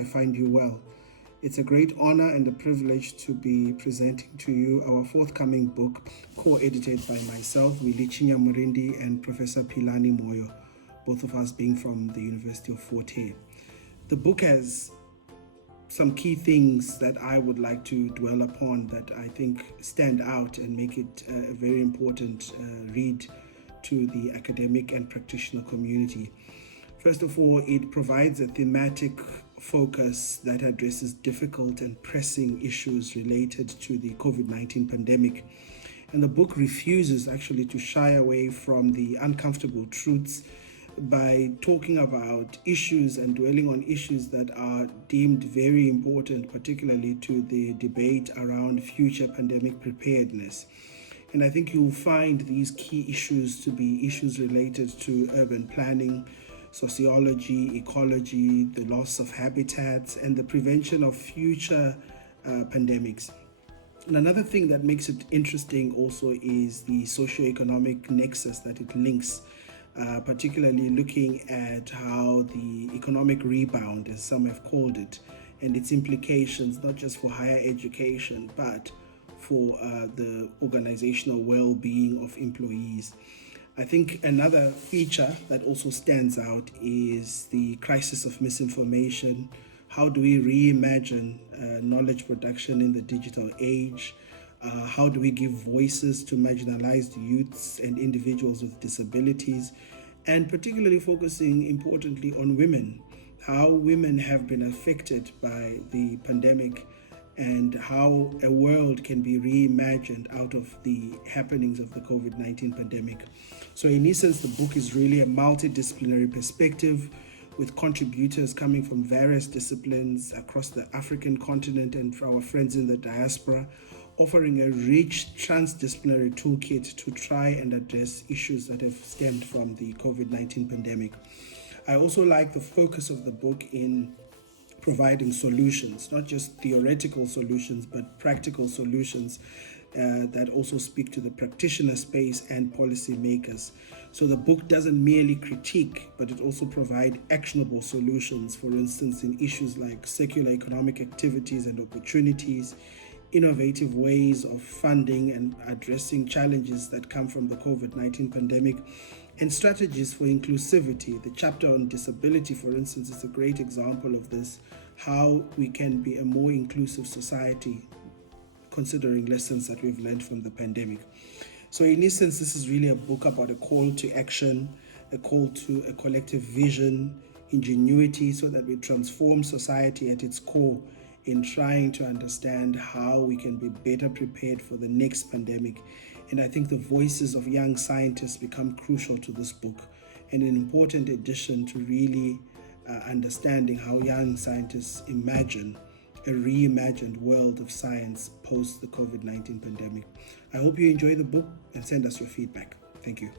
I find you well. It's a great honor and a privilege to be presenting to you our forthcoming book, co-edited by myself, Wilichinya Murindi, and Professor Pilani Moyo, both of us being from the University of Fort Hare. The book has some key things that I would like to dwell upon that I think stand out and make it a very important read to the academic and practitioner community. First of all, it provides a thematic focus that addresses difficult and pressing issues related to the COVID-19 pandemic. And the book refuses actually to shy away from the uncomfortable truths by talking about issues and dwelling on issues that are deemed very important, particularly to the debate around future pandemic preparedness. And I think you'll find these key issues to be issues related to urban planning, sociology, ecology, the loss of habitats, and the prevention of future pandemics. And another thing that makes it interesting also is the socio-economic nexus that it links, particularly looking at how the economic rebound, as some have called it, and its implications not just for higher education, but for the organizational well-being of employees. I think another feature that also stands out is the crisis of misinformation. How do we reimagine knowledge production in the digital age? How do we give voices to marginalized youths and individuals with disabilities? And particularly focusing importantly on women, how women have been affected by the pandemic and how a world can be reimagined out of the happenings of the COVID-19 pandemic. So in essence, the book is really a multidisciplinary perspective with contributors coming from various disciplines across the African continent and for our friends in the diaspora, offering a rich transdisciplinary toolkit to try and address issues that have stemmed from the COVID-19 pandemic. I also like the focus of the book in providing solutions, not just theoretical solutions, but practical solutions that also speak to the practitioner space and policymakers. So the book doesn't merely critique, but it also provides actionable solutions, for instance, in issues like circular economic activities and opportunities, innovative ways of funding and addressing challenges that come from the COVID-19 pandemic, and strategies for inclusivity. The chapter on disability, for instance, is a great example of this, how we can be a more inclusive society, considering lessons that we've learned from the pandemic. So in essence, this is really a book about a call to action, a call to a collective vision, ingenuity, so that we transform society at its core in trying to understand how we can be better prepared for the next pandemic. And I think the voices of young scientists become crucial to this book and an important addition to really understanding how young scientists imagine a reimagined world of science post the COVID-19 pandemic. I hope you enjoy the book and send us your feedback. Thank you.